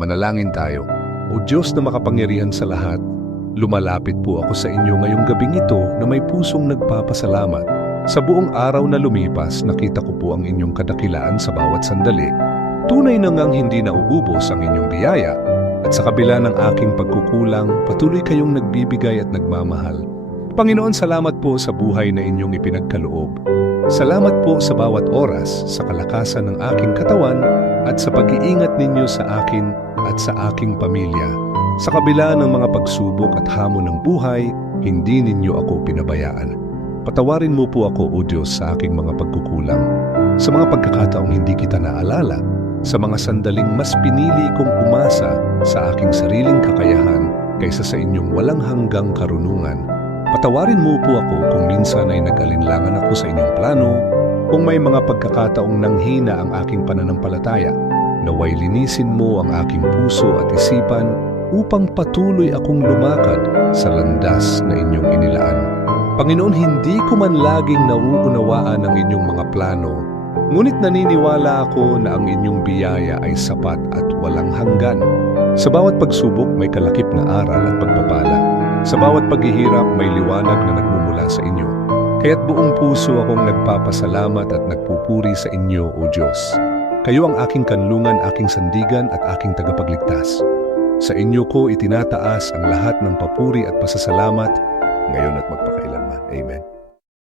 Manalangin tayo. O Diyos na makapangyarihan sa lahat, lumalapit po ako sa inyo ngayong gabing ito na may pusong nagpapasalamat. Sa buong araw na lumipas, nakita ko po ang inyong kadakilaan sa bawat sandali. Tunay na ngang hindi nauubos ang inyong biyaya, at sa kabila ng aking pagkukulang, patuloy kayong nagbibigay at nagmamahal. Panginoon, salamat po sa buhay na inyong ipinagkaloob. Salamat po sa bawat oras, sa kalakasan ng aking katawan, at sa pag-iingat ninyo sa akin at sa aking pamilya. Sa kabila ng mga pagsubok at hamon ng buhay, hindi ninyo ako pinabayaan. Patawarin mo po ako, O Diyos, sa aking mga pagkukulang. Sa mga pagkakataong hindi kita naalala, sa mga sandaling mas pinili kong umasa sa aking sariling kakayahan kaysa sa inyong walang hanggang karunungan. Patawarin mo po ako kung minsan ay nag-alinlangan ako sa inyong plano, kung may mga pagkakataong nanghina ang aking pananampalataya. Naway linisin mo ang aking puso at isipan upang patuloy akong lumakad sa landas na inyong inilaan. Panginoon, hindi ko man laging nauunawaan ang inyong mga plano, ngunit naniniwala ako na ang inyong biyaya ay sapat at walang hanggan. Sa bawat pagsubok may kalakip na aral at pagpapala. Sa bawat paghihirap may liwanag na nagmumula sa inyo. Kaya't buong puso akong nagpapasalamat at nagpupuri sa inyo, O Diyos. Kayo ang aking kanlungan, aking sandigan at aking tagapagligtas. Sa inyo ko itinataas ang lahat ng papuri at pasasalamat, ngayon at magpakailanman. Amen.